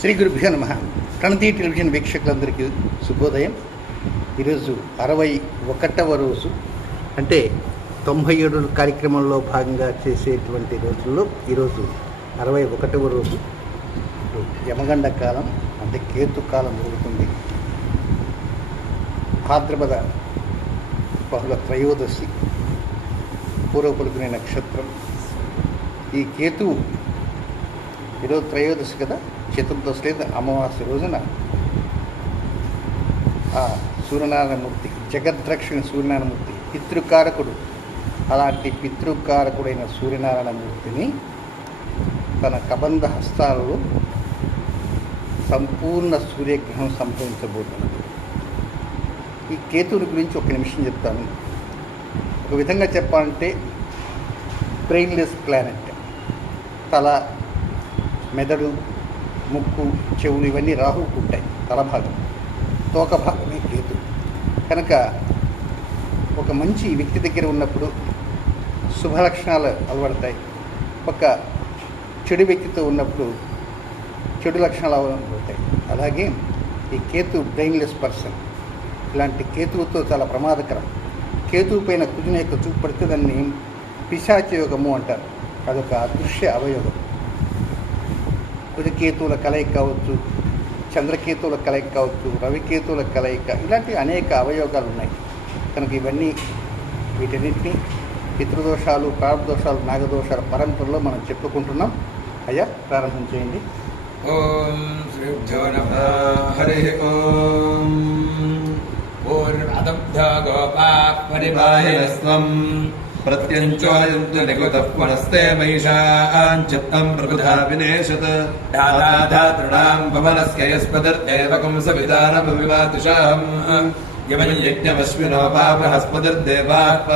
శ్రీ గురుభ్యో నమః. ప్రణతి టెలివిజన్ వీక్షకులందరికీ శుభోదయం. ఈరోజు 61వ రోజు, అంటే 97 కార్యక్రమంలో భాగంగా చేసేటువంటి రోజుల్లో ఈరోజు 61వ రోజు. యమగండ కాలం అంటే కేతు కాలం జరుగుతుంది. భాద్రపద బహుళ త్రయోదశి, పూర్వ పలుకునే నక్షత్రం. ఈ కేతువు ఈరోజు త్రయోదశి కదా, చతుర్దశి లేదా అమావాస్య రోజున ఆ సూర్యనారాయణమూర్తి, జగద్రక్షణ సూర్యనారాయణమూర్తి, పితృకారకుడు. అలాంటి పితృకారకుడైన సూర్యనారాయణమూర్తిని తన కబంధ హస్తాలలో సంపూర్ణ సూర్యగ్రహణం సంభవించబోతున్నది. ఈ కేతువుని గురించి ఒక నిమిషం చెప్తాను. ఒక విధంగా చెప్పాలంటే బ్రెయిన్లెస్ ప్లానెట్. తల, మెదడు, ముక్కు, చెవులు ఇవన్నీ రాహువుకు ఉంటాయి. తల భాగం, తోక భాగమే కేతు. కనుక ఒక మంచి వ్యక్తి దగ్గర ఉన్నప్పుడు శుభ లక్షణాలు అలవడతాయి. ఒక చెడు వ్యక్తితో ఉన్నప్పుడు చెడు లక్షణాలు అలవడతాయి. అలాగే ఈ కేతు బ్రెయిన్లెస్ పర్సన్. ఇలాంటి కేతువుతో చాలా ప్రమాదకరం. కేతువు పైన కుజుని యొక్క చూపు పడితే దాన్ని పిశాచ యోగము అంటారు. అదొక అదృశ్య అవయోగం. కుజకేతువుల కలయిక కావచ్చు, చంద్రకేతువుల కలయిక కావచ్చు, రవికేతువుల కలయిక, ఇలాంటి అనేక అవయోగాలు ఉన్నాయి. కనుక వీటన్నింటినీ పితృదోషాలు, ప్రారంభదోషాలు, నాగదోషాల పరంపరలో మనం చెప్పుకుంటున్నాం. అయ్యా, ప్రారంభం చేయండి. ఓం శ్రీభ్యో నమః. హరి ఓం. పూర్ణదబ్ధ గోపా పరిపాహయస్వం ప్రత్యంచోయంతు నిగుతః పునస్తే మహిషాంచిత్తం ప్రబుధా వినేశత దాదాతృణాం పవనస్య యస్పతిర్దేవకం సవితారమవివాతుషాం యమం యజ్ఞమశ్వినో వా బృహస్పతిర్దేవాః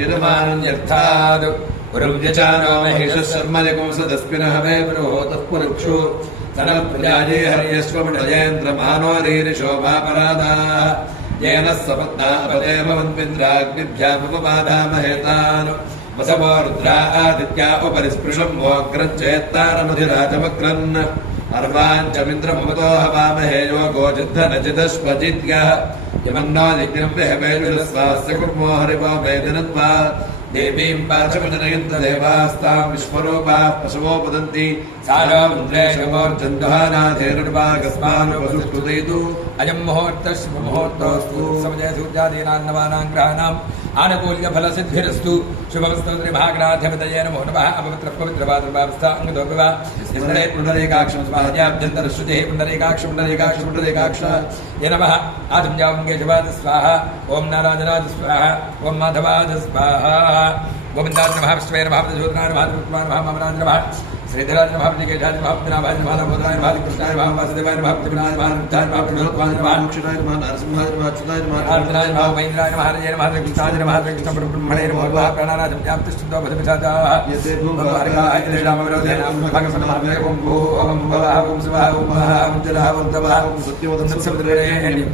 యజమాన్యర్థాద్ పురువ్యచానో మహిషశర్మనికం సదస్మినః వే బృహోతః పురుక్షు సనః ప్రజాయే హర్యశ్వమృజయేంద్రమానో రీరిషో మాపరాదాః येन सपत्ना अपदेमवन्विन्द्राग्निभ्यामुपमादामहेतान् वसवो रुद्रा आदित्या उपरिस्पृशं वोग्रञ्चेत्तारमधिराजमक्रन् अर्वाञ्चमिन्द्रमवतो हवामहे योगो चिद्धनचिदश्वजिद्यः यमन्नो यज्ञं देहवेजुरस्वास्य कुर्मो हरिवो वेदनन्वा देवीं पाचमजनयन्तदेवास्तां विश्वरूपाः पशवो वदन्ति सारामुद्रेशमोर्जन्दहानाधेरुर्वागस्मानुपसुष्टुदयतु अयं मुहूर्तः शुभमुहूर्तोऽस्तु समजय सूर्यादीनान्नवानां ग्रहाणाम् आनुकूल्यफलसिद्धिरस्तु शुभमस्तुत्रिभाग्राध्यमितये नमो नमः. अपवित्रः पवित्रवाद्रभावस्था अङ्गदोऽपिवा स्मरे पुण्डरीकाक्षं स्वाहाभ्यन्तरश्रुतिः पुण्डरीकाक्ष ये नमः. आदित्यां केशवाद स्वाहा. ओं नारायणाद स्वाहा. ओं माधवाद स्वाहा. गोविन्दाय नमः. विष्णवे नमः. प्रचोदनाय नमः. रुक्माय नमः. ममनाय नमः. श्रीधराज नमः. निकेशाय नमः. विनाभाय नमः. नमोदराय नमः. कृष्णाय नमः. वासुदेवाय नमः. विनाय नमः. मुक्ताय नमः. विनोदवाय नमः. मोक्षदाय नमः. नरसिंहाय नमः. अच्युताय नमः. आर्द्राय नमः. महेन्द्राय नमः. हरये नमः. कृष्णाय नमः. कृष्ण ब्रह्मणे नमः. प्राणानाथं व्याप्तिष्ठो भजपिशाचाः यते भूभारकाः रामविरोधे नाम भगवन् नमः. ओं भूः ओं भवः ओं शिवः ओं महः ओं जलः ओं तवः ओं सत्यवदं सत्सवितृणे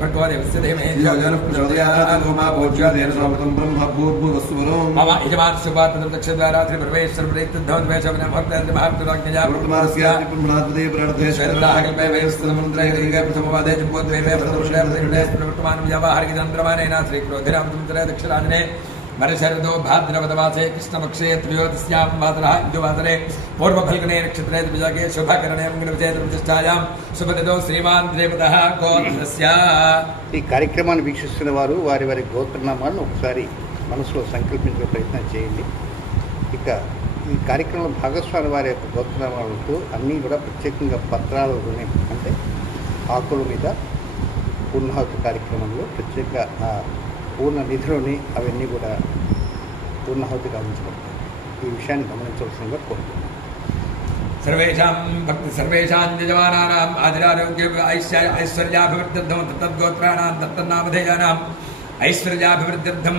भट्टवादेवस्य धीमहि धियो प्रचोदयात्. ओमा भोज्यादेन सर्वतं ब्रह्म भूर्भुवस्सुवरो मम यजमान सुपात्रं दक्षद्वारा त्रिपुरवेश्वर प्रयुक्तद्धवन् वैशवनं भक्तान् महाप्रज्ञा वर्तमानस्य ब्रह्मणाद्वदे प्रणते शरणाकल्पे वैस्तमन्त्रैः प्रथमवादे जम्बोद्वे प्रथमश्रय प्रवर्तमानं व्यवहारिकतन्त्रमानेन श्रीक्रोधिराम तन्त्रे दक्षराजने मरशरदो भाद्रपदमासे कृष्णपक्षे त्रयोदश्यां वासरः इन्दुवासरे पूर्वफल्गुने नक्षत्रे द्विजागे शुभकरणे मंगलविजये प्रतिष्ठायां शुभदिनो శ్రీమాన్ దేవతః గోత్రస్య. ఈ కార్యక్రమాన్ని వీక్షిస్తున్న వారు వారి వారి గోత్రనామాలను ఒకసారి మనసులో సంకల్పించే ప్రయత్నం చేయండి. ఇక ఈ కార్యక్రమంలో భాగస్వామి వారి యొక్క గోత్రనామాలతో అన్నీ కూడా ప్రత్యేకంగా పత్రాలలోనే, అంటే ఆకుల మీద పూర్ణాహుతి కార్యక్రమంలో ప్రత్యేక ఆ పూర్ణ నిధిలోని అవన్నీ కూడా పూర్ణాహుతి గావించబడతాయి. ఈ విషయాన్ని గమనించవలసిందిగా కోరుతున్నాను. सर्वेषां भक्ति सर्वेषां यजमानानां आदिरारोग्य ऐश्वर्याभिवृद्ध्यर्थं तत्तद्गोत्राणां तत्तन्नामधेयानाम् ऐश्वर्याभिवृद्ध्यर्थं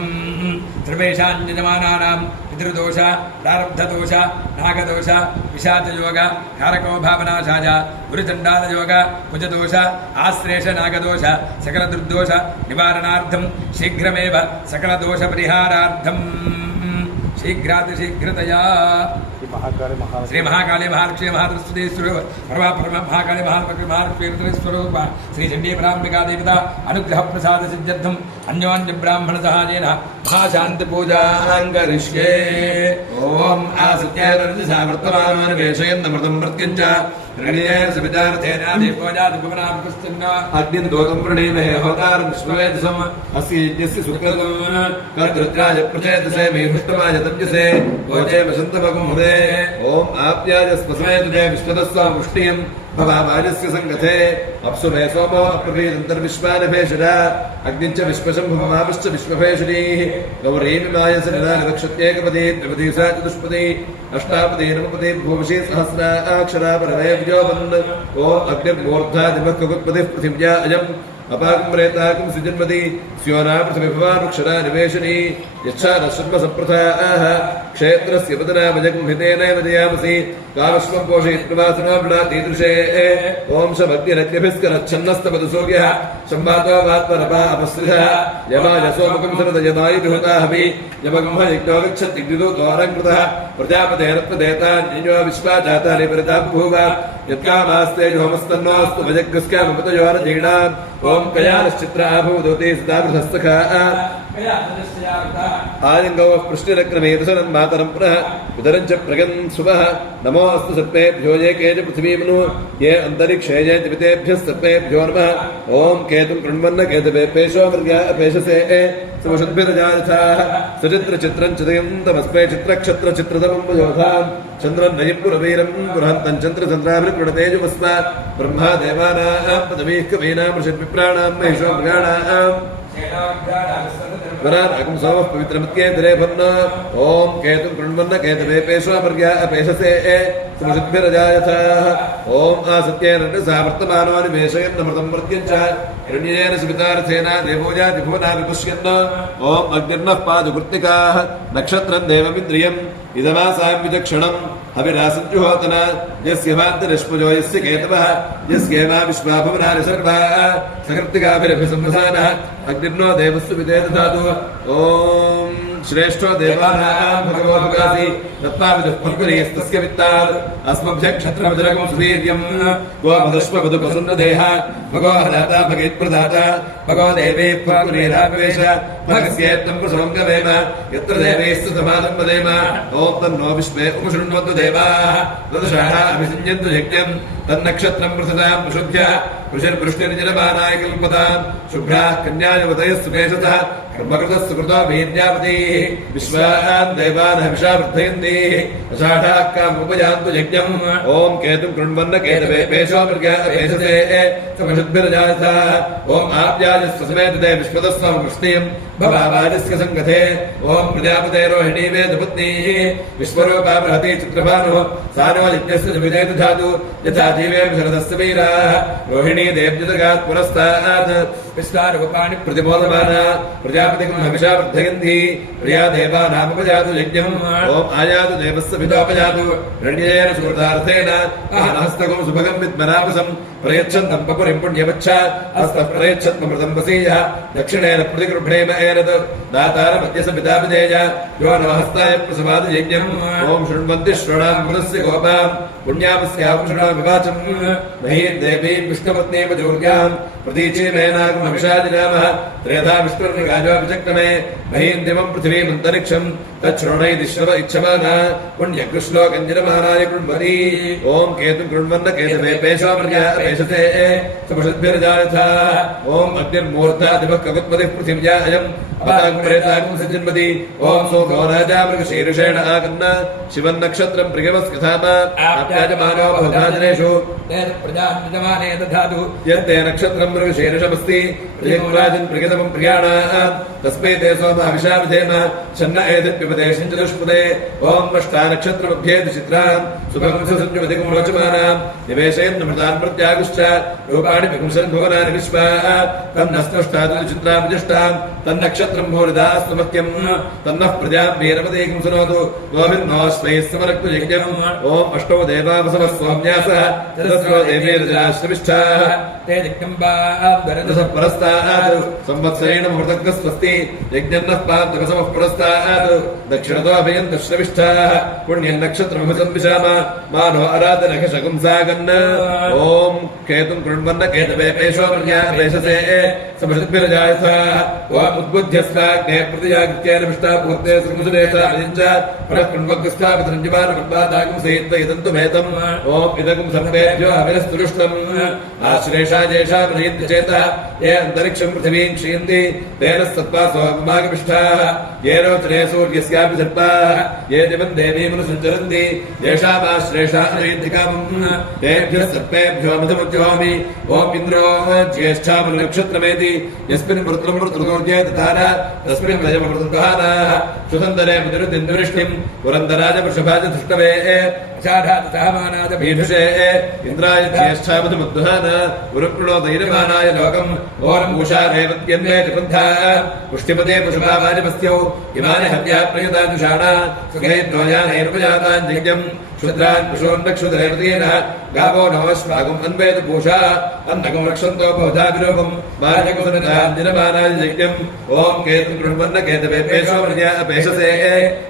सर्वेषां यजमानानां पितृदोष प्रारब्धदोष नागदोष पिशाचयोग कारको भावनाशाय गुरुचण्डालयोग कुजदोष आश्लेष नागदोष सकलदुर्दोष निवारणार्थं शीघ्रमेव सकलदोषपरिहारार्थं शीघ्रातिशीघ्रतया శ్రీ మహాకాళి श्री महाकाली महालक्ष्मी महादृष्टि स्वरूप परमा महाकाली महालक्ष्मी स्वरूप श्री चंडी ब्राह्मिका देवता अनुग्रह प्रसाद सिद्ध्यर्थम अन्योन्य ब्राह्मण सहायेन महाशांति पूजां करिष्ये। ओम आसत्यारंजसा वर्तमानं वेशयन् अमृतं प्रत्यञ्च रणीयेन सवितार्थेन देवोजादिभुवनां कृष्णा अग्निं दोतं प्रणीमहे होतारं विश्ववेदसम् अस्य यज्ञस्य सुकृतं कर्तृत्राय प्रचेतसे मे हृष्टमाय तञ्जसे वोचे वसन्तभगं हृदे ओम आप्याय स्मसमे तुजे विश्वदस्वा मुष्टियं भवामाजस्य संगते अप्सुमे सोमो अप्रभीदन्तर्विश्वानभेषजा अग्निञ्च विश्वशम्भुमापश्च विश्वभेषणीः गौरीमिमायसनिदानवक्षत्येकपदी त्रिपदी सा चतुष्पदी अष्टापदी नवपदी भूमषी सहस्राक्षरा परमे विजोपन् ओम अग्निर्मूर्धा दिवक्कुत्पदिः पृथिव्या अयम् अपाकम्रेताकं सुजन्मति स्योना पृथ्वीभवानुक्षरा निवेशनी यच्छा न श्रमसम्प्रथाः क्षेत्रस्य पतनामजगं हितेनैव जयामसि कामश्वं पोषयित्वासनो मृणातीदृशे ओम शमग्निरग्निभिस्करच्छन्नस्तपदसूर्यः संवातो वात्मनपा अपस्रिधः यमायसोमुखं सरदयमायुर्हृताहवि यमगं यज्ञो गच्छत्तिग्निदूतोरङ्कृतः प्रजापतेरत्वदेतान्यो विश्वा जातानि परितां भूव यत्कामास्ते होमस्तन्नोऽस्तु भजग्रस्कामपतयोरजीणाम् ओम कयानश्चित्राभूदोते सदावृतस्तखा आलिङ्गौ पृष्टिरक्रमेतसनं मातरं पुनः उदरं च प्रगन् सुवः नमोऽस्तु सर्पेभ्यो ये के च पृथिवीमनु ये अन्तरिक्षे ये दिवितेभ्यः सर्पेभ्यो नमः ओम केतुं कृण्वन्न केतवे पेशो मृग्या पेशसे समशुद्भिरजायथाः सचित्रचित्रं चिदयन्तमस्मे चित्रक्षत्रचित्रतमं योधान् चन्द्रं नयिपुरवीरं पुरहन्तं चन्द्रचन्द्राभिर्गुणतेजुमस्म ब्रह्मा देवानां पदवीः कवीनां ऋषिर्विप्राणां महेशो मृगाणां वरानाकं सोमः पवित्रमत्येतरे भन्न ओम केतुं कृण्वन्न केतवे पेशवामर्या अपेशसे समशुद्भिरजायथाः ओम आसत्येन सा वर्तमानो निवेशयन्नमृतं प्रत्यञ्च हिरण्येन सुवितार्थेन देवोजादिभुवना विपुष्यन् ओम अग्निर्नः पादुकृत्तिकाः नक्षत्रं देवमिन्द्रियम् इदमासां विचक्षणम् हविरासञ्जुहोतन यस्य भान्तरश्मुजो यस्य केतवः यस्येमा विश्वाभुवनानि सर्वाः सकृत्तिकाभिरभिसंवसानः अग्निर्नो देवस्तु विदेदधातु ओम श्रेष्ठो देवानां भगवो भगासि तत्त्वाविदुः फल्गुनीस्तस्य वित्तात् अस्मभ्यक्षत्रमधुरगं सुवीर्यं गोमधुष्मवधुपसुन्नदेह भगो हदाता भगेत्प्रदाता भगो देवे फल्गुनीरावेश भगस्येत्तं कुशलं गवेम यत्र देवैस्तु समानं वदेम ओम तन्नो विश्वे उपशृण्वन्तु देवाः तदशाः अभिषिञ्जन्तु यज्ञं तन्नक्षत्रं प्रसदां पशुभ्यः ऋषिर्वृष्टिर्जनमानाय कल्पतां शुभ्राः कन्यायवतयः सुकेशतः कर्मकृतः सुकृतो वीर्यावतीः विश्वान् देवान् हविषा वर्धयन्तीः अषाढाः कामुपयान्तु यज्ञम् ओम केतुं कृण्वन्न केतवे पेशो मृग्या पेशसे समशुद्भिरजायथाः ओम आप्याजस्वसमेतते विश्वतस्वं वृष्टियं भवावाजस्य संगते ओम प्रजापते रोहिणी वेदपत्नीः विश्वरूपा बृहती चित्रभानुः सानो यज्ञस्य विजयदधातु यथा जीवेम शरदस्य वीराः रोहिणी देवजगात् पुरस्तात् विश्वारूपाणि प्रतिबोधमाना प्रजापतिं हविषा वर्धयन्ति प्रिया देवानामुपजातु यज्ञम् ओम आयातु देवस्य पितोपजातु हिरण्येन सूर्धार्थेन आहनहस्तकं सुभगं विद्मनापसं प्रयच्छन्तं पपुरिं पुण्यवच्छा हस्तः प्रयच्छन्मृतं वसीयः दक्षिणेन प्रतिगृह्णेम एनत् दातारमद्यस पितापितेय यो नवहस्ताय प्रसवाद यज्ञम् ओम शृण्वन्ति श्रवणामृतस्य गोपां पुण्यामस्यां शृणामिवाचम् महीं देवीं विष्णुपत्नीं जोर्यां प्रतीचीमेनागं हविषादिनामः त्रेधा विष्णुर्निगाजोऽभिचक्रमे महीं दिवं पृथिवीमन्तरिक्षं तच्छृणोति श्रव इच्छमाना पुण्यकृष्णोकञ्जनमानाय कृण्वति ओम केतुं कृण्वन्न केतवे पेशोमर्या पेशसे समशुद्भिरजायथाः ओम अग्निर्मूर्धा दिवः ककुत्पतिः पृथिव्या अयम् अपाकम्रेताकं सजन्मति ओम सोको राजा मृगशीर्षेण आगन्न शिवन्नक्षत्रं प्रियवस्कथामा आप्याजमानो बहुधाजनेषु तेन प्रजान्यजमाने दधातु यत्ते नक्षत्रं मृगशीर्षमस्ति प्रियराजन् प्रियतमं प्रियाणां तस्मै ते सोमाभिषा विधेम छन्न एतत्पिबदेशं चतुष्पदे ओम अष्टानक्षत्रमभ्येति चित्रान् सुभगंसंयुमधिकं रोचमानां निवेशयन्नमृतान् प्रत्यागुश्च रूपाणि विपुंसन् भुवनानि विश्वाः तन्नस्तष्टादु चित्राभिजिष्टां तन्नक्षत्रं भूरिदास्तमत्यं तन्नः प्रजां वीरपदेकं सुनोतु गोभिर्नोऽश्वैः समरक्तु यज्ञम् ओम अष्टो देव देवावसवः सोम्यासः चतस्रो देवीर्जराश्रमिष्ठाः ते दिक्कम्बाद्वरदः पुरस्तात् संवत्सरेण मुहूर्तज्ञः स्वस्ति यज्ञन्नः पादकसमः पुरस्तात् दक्षिणतो अभयन्तः श्रमिष्ठाः पुण्यं नक्षत्रमभिसंविशाम मानो अराधनखशकुंसागन् ॐ केतुं कृण्वन्न केतवे पेशोपर्यापेशसे समृद्धिर्जायथः ॐ उद्बुद्ध्यस्वाग्ने प्रतिजागृत्येन विष्टापूर्ते श्रीमुसुरेता अजिञ्च पुनः कृण्वग्स्थापितरञ्जमानपद्वादागं सहित्वयदन्तुमेतम् ॐ इदगं सर्वेभ्यो अविरस्तुरुष्टम् आश्रेषा जेषा प्रयन्ति चेतः ये अन्तरिक्षं पृथिवीं क्षीयन्ति तेन सत्त्वासोमागमिष्ठाः ये रोचने सूर्यस्यापि सर्पाः ये दिवं देवीमनुसञ्चरन्ति येषामाश्रेषा अनयन्तिकामम् तेभ्यः सर्पेभ्यो मधुमुज्जहोमि ॐ इन्द्रो ज्येष्ठामनुनक्षत्रमेति यस्मिन् वृत्रं वृत्रदोर्जे दधार तस्मिन् प्रजमवृतद्वहानाः सुसन्दरे मुदिरुदिन्दुरिष्टिं पुरन्दराज वृषभाज धृष्टवे आषाढादसहमानाद मीढुषे इन्द्राय ज्येष्ठामधुमुद्वहान उरुक्णोदैरमानाय लोकम् ओरम् उषा रेवत्यन्वे जपन्था पुष्टिपदे पुष्पावाजमस्त्यौ इमानि हव्या प्रयुताजुषाणा सुखैर्नोयानैरुपजातान् यज्ञम् क्षुद्रान् पुषोन्नक्षुद्रेवतेनः गावो नवश्वागम् अन्वेद पूषा अन्नकम् रक्षन्तो बहुधा विलोकम् मार्जकुसुरजान्दिनमानाय यज्ञम् ॐ केतुं कृण्वन्न केतवे पेशो मृजा अपेशसे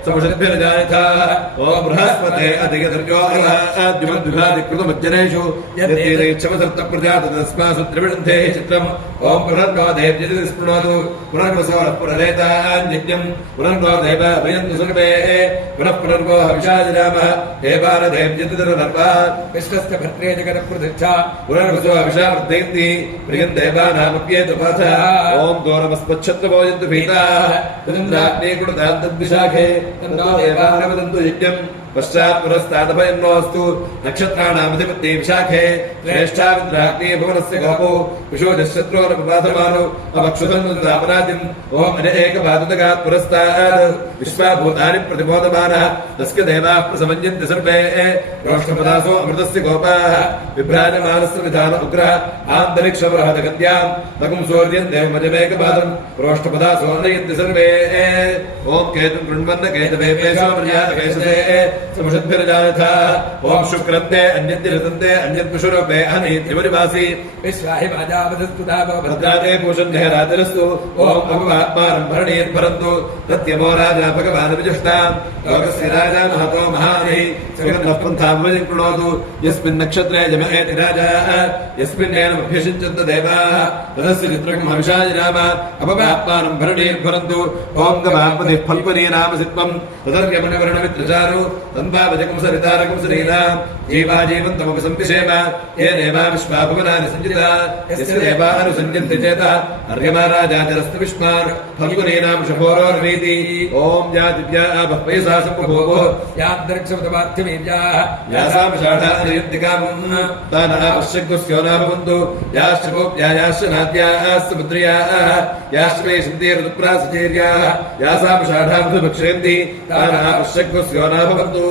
समुषद्भिर्जायथाः ॐ बृहस्पते अधिकदर्जो अद्युमद्विभादिकृतमज्जनेषु यद्येच्छमसप्तप्रजा तदस्मासु त्रिविषन्धे चित्रम् ॐ पुनर्नो देव्यति स्पृणोतु पुनर्वसोरः पुनरेतान् यज्ञम् पुनर्नो देव अभयन्तु सर्वे पुनः पुनर्वो हविषाजरामः देवानदेव्यतिर्नर्वा विश्वस्य भर्त्रे जगत्प्रतिष्ठा पुनर्वसो हविषावर्धयन्ति प्रियम् देवानामप्येतुपाथः ॐ गौरवस्पच्छत्रभोजन्तु भीताः तदिन्द्राग्ने कुणुतान् तद्विशाखे तन्नो देवानवदन्तु यज्ञम् पश्चात् पुरस्तादभयन्नोऽस्तु नक्षत्राणामधिपत्ये विशाखे श्रेष्ठाविन्द्राग्ने भुवनस्य गोपो विशोधशत्रोरपबाधमानो अवक्षुतन्नुरापराजिम् ॐ अनेकपादुदगात् पुरस्तात् विश्वाभूतानि प्रतिबोधमानः तस्य देवाः प्रसमञ्जन्ति सर्वे रोष्ठपदासो अमृतस्य गोपाः विभ्राजमानस्य विधान उग्रः आन्तरिक्षवरहदगत्याम् तकुं सूर्यम् देवमजमेकपादम् रोष्ठपदासो नयन्ति सर्वे ॐ केतुं कृण्वन्न केतवे पेशो मर्यादपेशसे समुषद्भिर्जायथाः ॐ शुक्रन्ते अन्यद्दिरतन्ते अन्यद्पुषुरूपे अहनीत्रिपरिवासी विश्वाहि वाजावधस्तुधावो भद्राते पूषन्धे रातिरस्तु ॐ अभवात्मानं भरणीर्भरन्तु तत्यमो राजा भगवानविजुष्टाम् लोकस्य राजा महतो महानिः जगन्नः पन्थामवजं कृणोतु यस्मिन् नक्षत्रे जमयति राजा यस्मिन्नेनमभ्यषिञ्चन्त देवाः तदस्य चित्रकं हविषाजराम अभवात्मानं भरणीर्भरन्तु ॐ गवापतिः फल्पनी नाम सित्वं तदर्यमणवर्णमित्रचारु तन्वावजकं सरितारकं श्रीराम जीवाजीवन्तमपि संविषेम ये देवा विश्वाभुवनानि सञ्जिता यस्य देवा अनुसञ्जन्ति चेतः अर्यमाराजाचरस्तु विस्मार् फल्गुनीनां शपोरोर्वीति ॐ या दिव्या बह्वयसा सम्बभूवुः यान्तरिक्षमतमार्थ्यवीर्याः यासां षाढानयुक्तिकामम् तानः पश्यग्गुस्योना भवन्तु याश्च गोप्या याश्च नाद्याः समुद्र्याः याश्च मे सन्तीर्दुप्रासचीर्याः यासां षाढामधुभक्षयन्ति तानः पश्यग्गुस्योना भवन्तु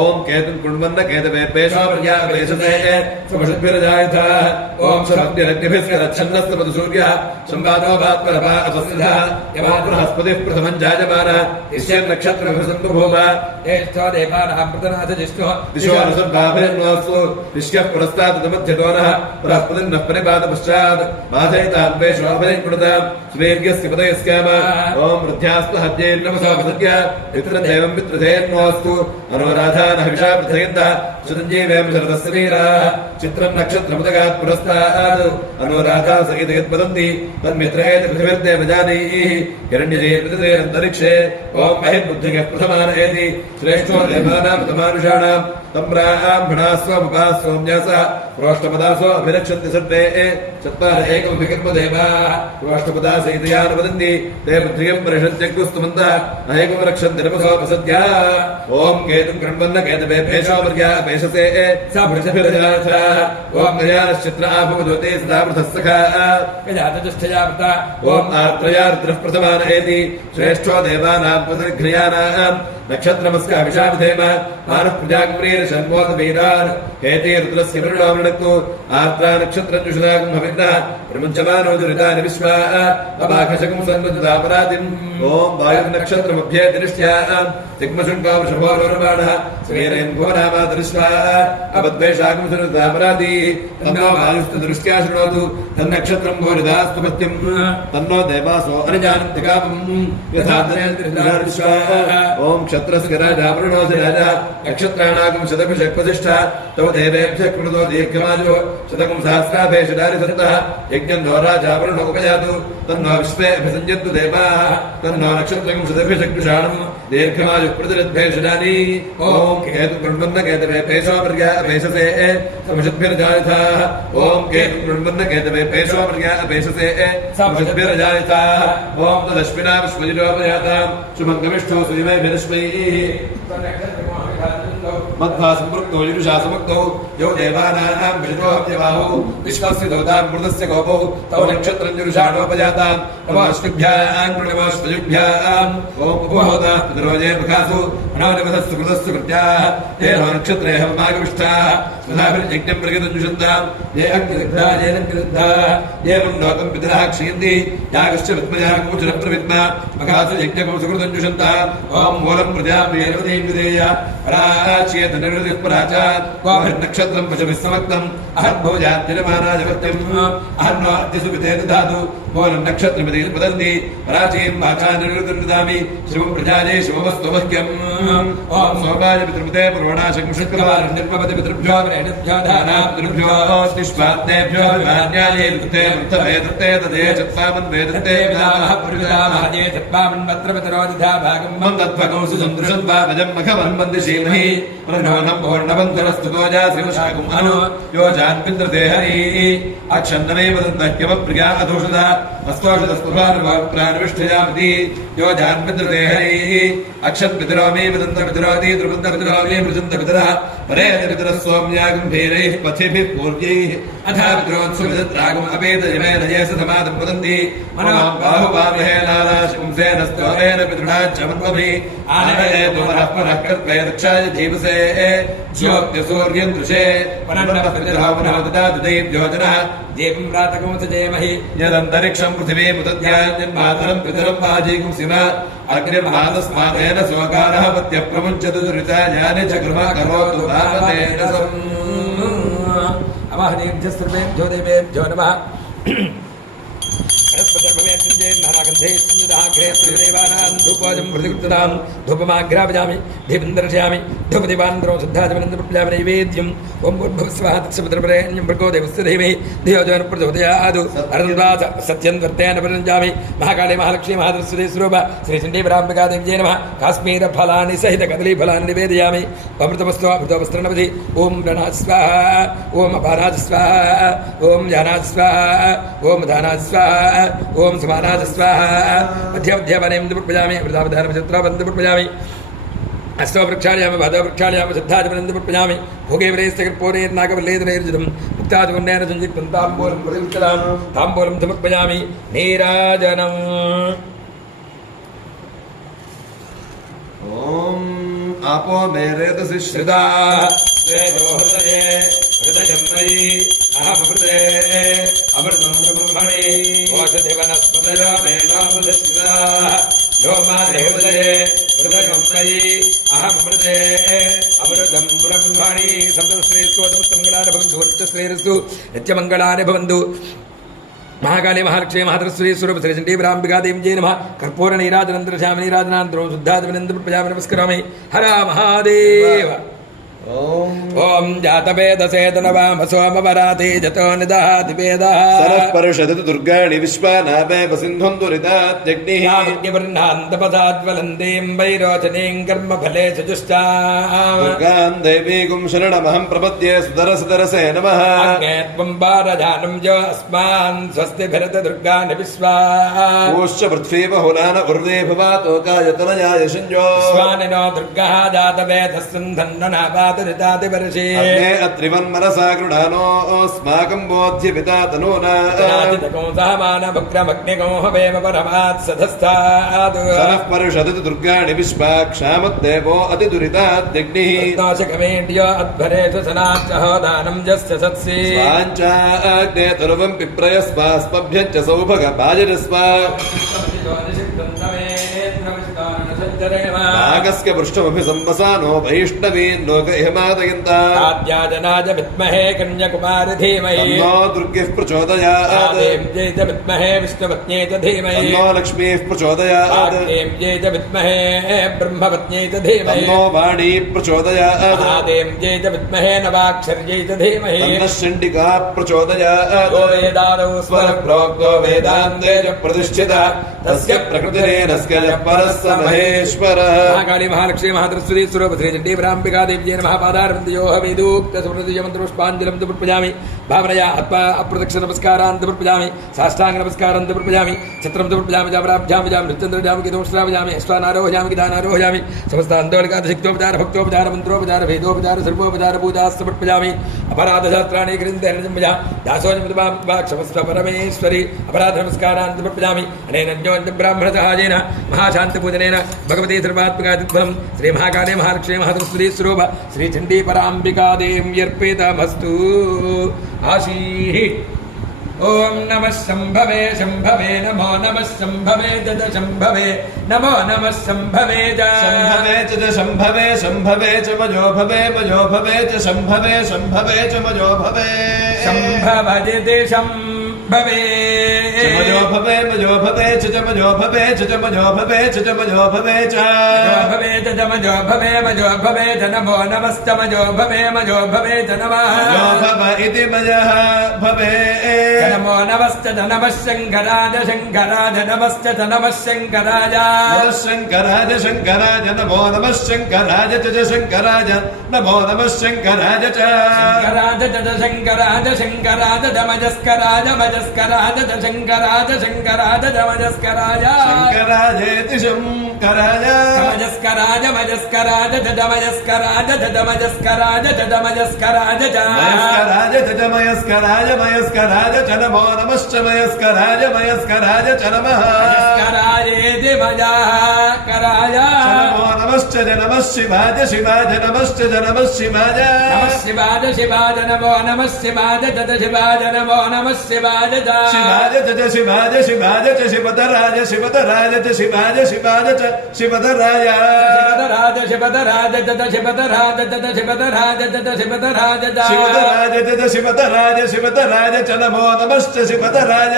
ॐ केतुं कृण्वन्न केतवे पेशोपर्यापेशसे समुषद्भिर्जायथाः ॐ शरद्भिरग्निभिस्करच्छन्नस्तपदसूर्यः संवादो भात्परपा अपस्थितः यमा बृहस्पतिः प्रथमं जायमानः यस्यं नक्षत्रमभिसम्बभूव ज्येष्ठो देवानां प्रतनाथजिष्णुः दिशो अनुसर्वाभिर्नोऽस्तु विश्यः पुरस्तादमध्यतो नः बृहस्पतिर्नः परिपादपश्चात् बाधयितान्वेषोऽभयं कृणताम् स्वीर्यस्य पदयस्याम ॐ वृद्ध्यास्पहत्यैर्नमसोपसत्य पितृदेवं पितृधेर्नोऽस्तु अनुराधानः विषा प्रथयन्तः सुतञ्जीवेम शरदस्य वीराः चित्रं नक्षत्रमुदगात् पुरस्तात् अनुराधा सहित यद्वदन्ति तन्मित्रेति पृथिवीर्देवजानीः हिरण्यजैर्पितृदेरन्तरिक्षे ॐ महिर्बुद्धिः प्रथमानयति श्रेष्ठो देवानां प्रथमानुषाणां तं ब्राह्मणास्वमुपास्वम्यासः प्रोष्ठपदासो अभिरक्षन्ति सर्वे चत्वार एकमपि कर्मदेवाः प्रोष्ठपदासहितयान् वदन्ति ते पृथ्वीं परिषत्यग्स्तुमन्तः अहेकं रक्षन्ति नमसोपसद्या ॐ केतुं कृण्वन्न केतवे पेशोपर्या पेशसे स वृषभिरजाथाः ॐ गजानश्चित्र आभवदुते सदा वृथस्सखाः गजातजुष्ठयावृता ॐ आर्द्रया रुद्रः प्रथमानयति श्रेष्ठो देवानां प्रतिघ्नयानां नक्षत्रमस्य अभिषाधेम मानः प्रजाग्रीर शन्मोद वीरान् हेते रुद्रस्य वरुणावृणक्तु आर्द्रा नक्षत्रजुषदागं भविन्नः प्रमुञ्चमानो दुरितानि विश्वा अबाकशकं सन्वजुदापराधिम् ओम वायुर्नक्षत्रमभ्ये दृष्ट्याम् सिग्मशुण्कां शभोरुर्बाणः स्वीरेन् भुवनामादृष्ट्वा अबद्वेषागं सन्वजुदापराधि तन्नो वायुस्तु दृष्ट्या शृणोतु तन्नक्षत्रं भूरिदास्तु पत्यम् तन्नो देवासो अनिजानन्तिकामम् यथा दृष्ट्वा ओम क्षत्रस्य राजा वरुणोऽसि राजा नक्षत्राणागं शतभिषक्प्रतिष्ठा तव देवेभ्यः कृणुतो दीर्घमायुः शतकं सहस्राभेषदारि सन्तः यज्ञं नो राजा वरुणो उपयातु तन्नो विश्वे अभिसञ्जन्तु देवाः तन्नो नक्षत्रं शतभिषक्दुषाणं दीर्घमायुः प्रतिरद्भेषदानि ओम केतु कृण्वन्न केतवे पेशोपर्या अपेशसे समषद्भिर्जायथाः ओम केतु कृण्वन्न केतवे पेशोपर्या अपेशसे समषद्भिर्जायथाः ओम तदश्विना विश्वजिरोपयातां शुभङ्गमिष्ठो सुजिमे मध्वा सम्पृक्तो युरुषा समुक्तो यो देवानां विषितोऽप्यवाहो विश्वस्य धौतां मृतस्य गोपौ तौ नक्षत्रं युरुषाणोपजातां नमो अश्विभ्यां नमो अश्वयुभ्याम् ओम उपहोता पितरोजे मुखासु मनोनिमधस्तु कृतस्तु कृत्याः ये नो नक्षत्रे हवमागमिष्ठाः स्वधाभिर्यज्ञं प्रगतजुषन्तां ये अग्निदग्धा ये नग्निदग्धाः ये मन्नोकं पितरः क्षीयन्ति यागश्च विद्मयां कुचरं प्रविद्मा मखासु यज्ञकं सुकृतं जुषन्ताम् ओम मूलं प्रजां वेरवतीं विधेया पराचेत निर्वृतिः पराचात् वाभिर्नक्षत्रं पशुभिः समक्तम् अहद्भोजात्यजमानाजवत्यम् अहन्नो अद्यसुविते दधातु मूलं नक्षत्रमिति वदन्ति पराचीं वाचा निर्वृतिं ददामि शिवं प्रजाये शिवमस्तु मह्यम् ओम सोमाय पितृपते पुर्वणाशकं शुक्रवारं निर्मपति पितृभ्यो वरेण्यभ्यो दानाभ्यो निष्पाद्येभ्यो विभान्याये कृते मन्त्रवे दत्ते तदे चत्वामन् वेदत्ते विदामः पुरुषामहये चत्वामन् पत्रपतिरोधिधा भागं मन्दत्वकं सुसन्दृशन्वा भजं मखवन् वन्दिशीमहि प्रणवनं पूर्णवन्तरस्तु गोजा श्रीवशाकुम् अनु योजान्विन्द्रते हरिः अक्षन्दमे वदन्तह्यमप्रिया अधोषदा अस्त्वषदस्पुभानुभाप्राणविष्ठयामिति योजान्विन्द्रते हरिः अक्षन्पितरोमे वदन्तपितरोति द्रुवन्तपितरोमे वृजन्तपितरः परेतपितरः सोम्यागम्भीरैः पथिभिः पूर्व्यैः अथा पितरोत्सुविदत्रागम् अपेतयमेन ये सधमादं वदन्ति मनां बाहुवामहे लालाशंसेन स्तोरेण पितृणाच्चमन्वभिः आनयेतु मनः परः कर्त्वे रक्षाय जीवसे ज्योत्यसूर्यं दृशे वननपतिर्हावनः ददातु दैव्योजनः देवं प्रातकं सजयमहि यदन्तरिक्षं पृथिवीमुदद्यान्यन्मातरं पितरं वाजीकुं सिम अग्निर्भातस्मादेन स्वकारः पत्यः प्रमुञ्चतु दुरितायानि च कृपा करोतु भावतेन सम् अवाहनेभ्यः सर्वेभ्यो देवेभ्यो नमः धूपमाग्रापयामि धीपन्दर्शयामि धूपदीपान्तरं शुद्धाचमनन्दप्रप्यामि नैवेद्यम् ओं भूर्भुवस्वाहा तत्सवितुर्वरेण्यं भर्गो देवस्य धीमहि धियो यो नः प्रचोदयात् अरन्दवाच सत्यं वर्तेन परिणजामि महाकाले महालक्ष्मी महासरस्वती स्वरूप श्रीचण्डीपराम्बिकादेव्यै नमः काश्मीरफलानि सहित कदलीफलानि निवेदयामि अमृतमस्तु अमृतोपस्त्रनपति ओं प्रणः स्वाहा ओं अपानाज स्वाहा ओं जानाज स्वाहा ओं धानाज स्वाहा ओं समानाज स्वाहा मध्यमध्यवनें दुर्पयामि अमृतावधानमचित्राबन्धुर्पयामि अस्तो वृक्षालयामि भादवृक्षालयामि शुद्धाचमनन्दुर्पयामि भोगेवरेस्य कर्पूरेर्नागवल्लेदनैर्जितं मुक्ताचमन्नेन सञ्जिक्तं ताम्बूलं प्रतिमुच्यतां ताम्बूलं समर्पयामि नीराजनम् ओम आपो मेरेतसि श्रुता वेदो हृदये हृदयं मयि अहमृते अमृतं ब्रह्मणि ओषधि वनस्पतयो वेदामृतश्रुता यो मादे हृदये हृदयं मयि अहमृते अमृतं ब्रह्मणि सप्तश्रेयस्तु अदमुत्तमङ्गलानि भवन्तु वर्चश्रेयस्तु नित्यमङ्गलानि भवन्तु महाकाली महालक्ष्मी महासरस्वती स्वरूप श्रीचण्डीपराम्बिकादेव्यै नमः कर्पूर नीराजनन्दर्शयामि नीराजनान्तरं शुद्धाचमनन्दुर्पयामि नमस्करोमि हर महादेव ओम जातवेदसेतनवाम सोमवराति जतो निदहाति वेदः सरः परिषदतु दुर्गाणि विश्वानावेव सिन्धुं दुरितात्यग्निः यावज्ञवर्णान्तपदाज्वलन्तीं वैरोचनीं कर्मफले चजुष्टा दुर्गां देवीगुं शरणमहं प्रपद्ये सुदरसुदरसे नमः अग्ने त्वं वारजानं जो अस्मान् स्वस्तिभिरत दुर्गाणि विश्वा पूश्च पृथ्वी बहुलान उर्वे भवातो कायतनयाय संजो स्वानिनो दुर्गः जातवेदस्सन्धन्ननावा दुरितातिवर्षे अग्ने अत्रिवन्मनसा गृणानोऽस्माकं बोध्य पिता तनूना सहमानभुग्रमग्निगो हवेम परमात् सधस्तात् सरः परिषदति दुर्गाणि विश्वाक्षामद्देवो अतिदुरिताद्यग्निः नाशकमेण्ड्यो अध्वरेषु सनाच्च दानं जस्य सत्सि स्वाञ्चाग्ने तरुवं पिप्रयस्वास्पभ्यञ्च सौभगपाजरस्वा नागस्य पृष्ठमपि संवसानो वैष्णवीन् लोक इहमादयन्ताम् आद्याजनाय विद्महे कन्याकुमारि धीमहि तन्नो दुर्गिः प्रचोदयात् देव्यै च विद्महे विष्णुपत्न्यै च धीमहि तन्नो लक्ष्मीः प्रचोदयात् देव्यै च विद्महे ब्रह्मपत्न्यै च धीमहि तन्नो वाणी प्रचोदयात् देव्यै च विद्महे नवाक्षर्यै च धीमहि तन्नः चण्डिका प्रचोदयात् यो वेदादौ स्वरः प्रोक्तो वेदान्ते च प्रतिष्ठितः तस्य प्रकृतिरेनस्य परः स महेश्वरः महाकाली महालक्ष्मी महासरस्वती स्वरूप श्री चण्डी पराम्बिका देव्यै नमः पादारविन्दयोः वेदोक्त सुमृतयमन्त्रपुष्पाञ्जलिं समर्पयामि भावनया अप्रदक्ष नमस्कारान् समर्पयामि साष्टाङ्ग नमस्कारान् समर्पयामि छत्रं समर्पयामि जावराभ्यां जामि नृत्यन्द्रजामि गीतं श्रावयामि अष्टानारोहयामि गिदानारोहयामि समस्तान्दोलिकादशिक्तोपचार भक्तोपचार मन्त्रोपचार वेदोपचार सर्वोपचार पूजा समर्पयामि अपराधशास्त्राणि ग्रन्थेन क्षमस्व परमेश्वरी अपराध नमस्कारान् समर्पयामि अनेन ब्राह्मणसहायेन महाशान्तिपूजनेन भगवती सर्वात्मकादिफलं श्री महाकाली महालक्ष्मी महासरस्वती स्वरूप श्री चण्डी पराम्बिका देव्यर्पितमस्तु आशीः ओम नमः शंभवे शंभवे नमो नमः शंभवे जद शंभवे नमो नमः शंभवे शंभवे च शंभवे शंभवे च मजो भवे च शंभवे शंभवे च मजो भवे शंभवदिति शंभवे मजो भवे च मजो भवे च मजो भवे च मजो भवे च मजो भवे च नमो नमश्च मजो भवे च नमः मजो भव इति मजः भवे नमो नमश्च नमः शंकराय शंकराय नमश्च नमः शंकराय शंकराय शंकराय नमो नमः शंकराय च शंकराय नमो नमः शंकराय च शंकराय शंकराय मजस्कराय मजस्कराय शंकराय शंकराय मजस्कराय शंकरायेति शंकराय मजस्कराय मजस्कराय मजस्कराय मजस्कराय मयस्कराय मयस्कराय च नमो नमश्च मयस्कराय च नमः मयस्करायेति मजाकराय नमो नमश्च नमः शिवाय शिवाय नमश्च नमः शिवाय नमः शिवाय शिवाय नमो नमः शिवाय जत शिवाय नमो नमः शिवाय शिवाय च शिवाय शिवाय च शिवतराय शिवतराय च शिवाय शिवाय च शिवतराय शिवतराज जत शिवतराज जत शिवतराज जत शिवतराज शिवतराज जत शिवतराज शिवतराज च नमो नमश्च शिवतराज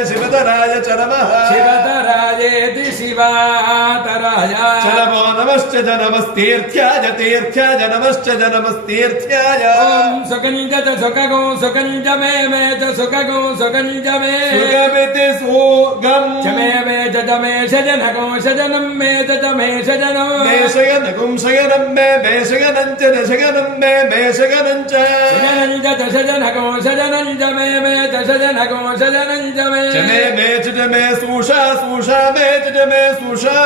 च नमः शिवतराजेति शिवातराय नमो नमश्च नमस्तीर्थ्याय तीर्थ्याय नमश्च नमस्तीर्थ्याय ओम सुकंज च सुकगो सुकंज मे च सुकगो सुकंज मे सुगमिति सुगम चमे च जमे शजनगो शजनं मे च जमे शजनो मे शयनगुं शयनं मे शयनं च शयनं मे शयनं च शजनं च शजनगो शजनं जमे च शजनगो शजनं जमे मे च मे सुषा सुषा मे च मे सुषा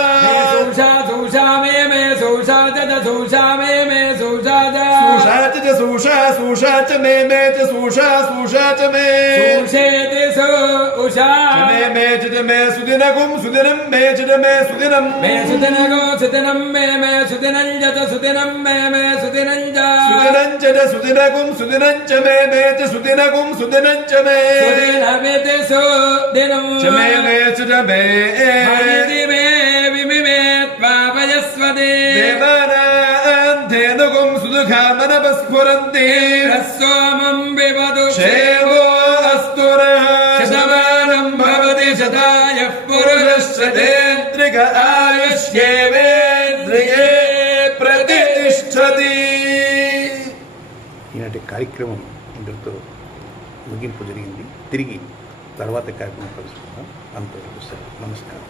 सुषा सुषा मे सुषा च सुषा मे सुषा सुषा च सुषा सुषा च मे च सुषा सुषा च मे सुषेति सुषा मे च मे सुदिनगुं सुदिनं मे च मे सुदिनं सुदिनगो सुदिनं मे सुदिनं च सुदिनं मे सुदिनं च सुदिनं च सुदिनगुं सुदिनं च मे च सुदिनगुं सुदिनं च मे सुदिनमिति सुदिनं च मे च मे मे विमिमे त्वापयस्वदे देवानान्धेनुगुं सुदुघामनपस्फुरन्ति सोमं विवदु क्षेमो अस्तुरः शतमानं भवति शतायः पुरुषश्चतेन्द्रिक आयुष्येवेन्द्रिये प्रतिष्ठति ఈనాటి కార్యక్రమం ఇంతటితో ముగింపు జరిగింది. తిరిగి తర్వాత కార్యక్రమం కలుసుకుందాం. అంతవరకు సెలవు. నమస్కారం.